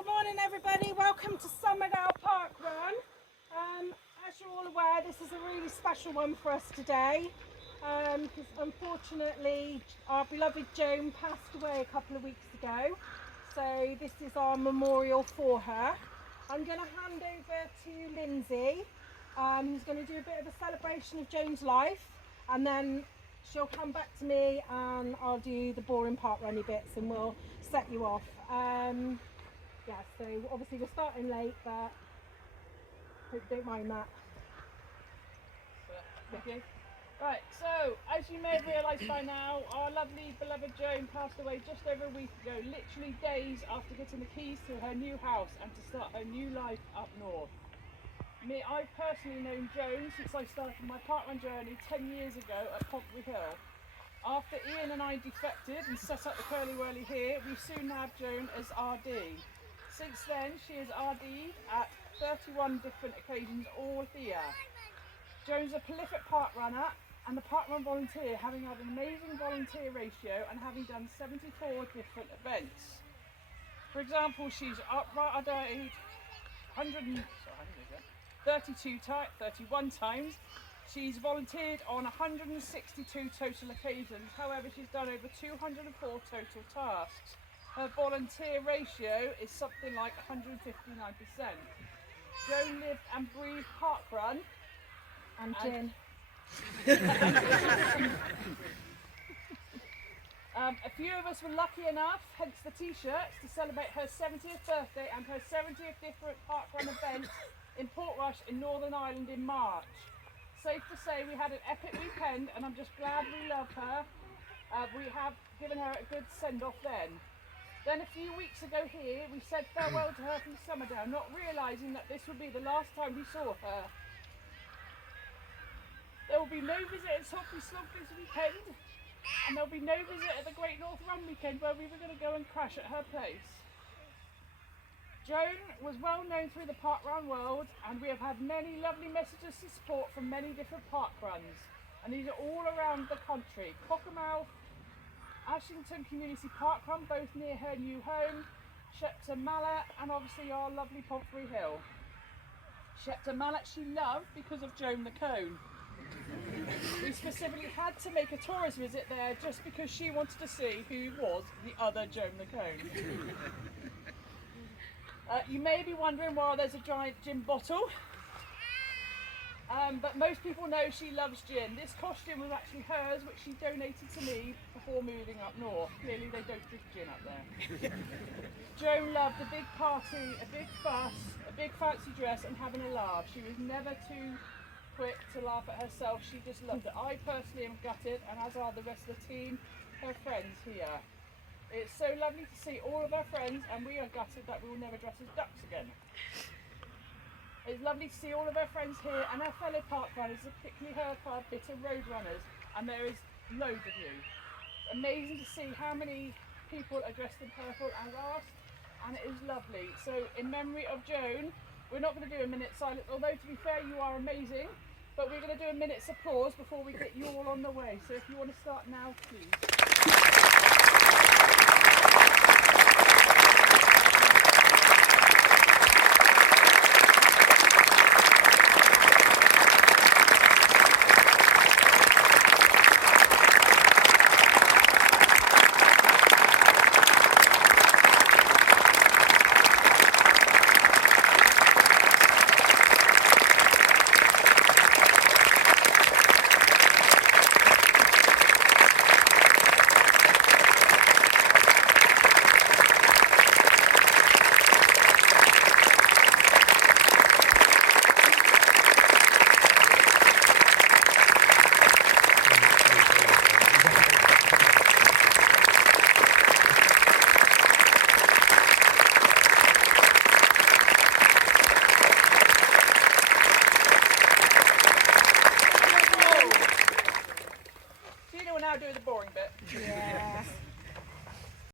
Good morning everybody, welcome to Somerdale Parkrun. As you're all aware, this is a really special one for us today because unfortunately our beloved Joan passed away a couple of weeks ago, so this is our memorial for her. I'm going to hand over to Lindsay, who's going to do a bit of a celebration of Joan's life, and then she'll come back to me and I'll do the boring parkrunny bits and we'll set you off. Yeah, so obviously we're starting late, but hope you don't mind that. Okay. Right, so as you may have realised by now, our lovely beloved Joan passed away just over a week ago, literally days after getting the keys to her new house and to start her new life up north. I've personally known Joan since I started my parkrun journey 10 years ago at Commemorative Hill. After Ian and I defected and set up the Curly Whirly here, we soon had Joan as RD. Since then, she is RD at 31 different occasions all here. Joan's a prolific park runner and a parkrun volunteer, having had an amazing volunteer ratio and having done 74 different events. For example, she's RD'd 31 times. She's volunteered on 162 total occasions, however she's done over 204 total tasks. Her volunteer ratio is something like 159%. Joan lived and breathed parkrun. And Jen. A few of us were lucky enough, hence the t-shirts, to celebrate her 70th birthday and her 70th different parkrun events in Portrush in Northern Ireland in March. Safe to say we had an epic weekend and I'm just glad we love her. We have given her a good send-off then. Then a few weeks ago here, we said farewell to her from Somerdale, not realising that this would be the last time we saw her. There will be no visit at Soppy Slog this weekend, and there will be no visit at the Great North Run weekend where we were going to go and crash at her place. Joan was well known through the parkrun world, and we have had many lovely messages of support from many different parkruns, and these are all around the country. Cockermouth, Ashington Community Parkrun, both near her new home, Shepton Mallet, and obviously our lovely Pomfrey Hill. Shepton Mallet she loved because of Joan the Cone. We specifically had to make a tourist visit there just because she wanted to see who was the other Joan the Cone. You may be wondering why there's a giant gin bottle. But most people know she loves gin. This costume was actually hers, which she donated to me before moving up north. Clearly they don't drink gin up there. Joan loved a big party, a big fuss, a big fancy dress and having a laugh. She was never too quick to laugh at herself. She just loved it. I personally am gutted, and as are the rest of the team, her friends here. It's so lovely to see all of our friends, and we are gutted that we will never dress as ducks again. It's lovely to see all of our friends here and our fellow parkrunners, particularly her club, Bitter Road Runners, and there is loads of you. Amazing to see how many people are dressed in purple and asked, and it is lovely. So in memory of Joan, we're not going to do a minute's silence, although to be fair you are amazing, but we're going to do a minute's applause before we get you all on the way. So if you want to start now, please.